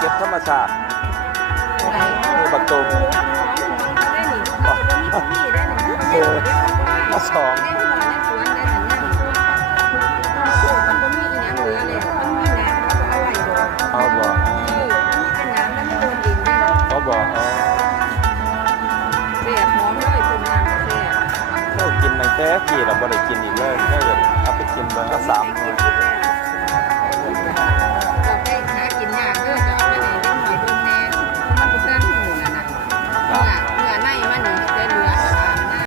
เก็บธรรมชาติไหนนี่บักตูม ได้หนิเขาจะมีพี่ได้หนิเขาไม่ได้เก็บเขา มาสอง ได้ที่หน่อยในสวนได้หันเนี่ยโอ้มันก็มีอีหยังเหลือเลยมันมีน้ำเขาก็เอาไว้ดอก เอาบ่ มันเป็นน้ำแล้วมันโดนดินได้ เขาบ่เสียหอมเลยคุณน้ำเสีย เคยกินตั้งแต่กี่เราบ่ได้กินอีกเลยก็อยากเอาไปกินเบิ่งเอา3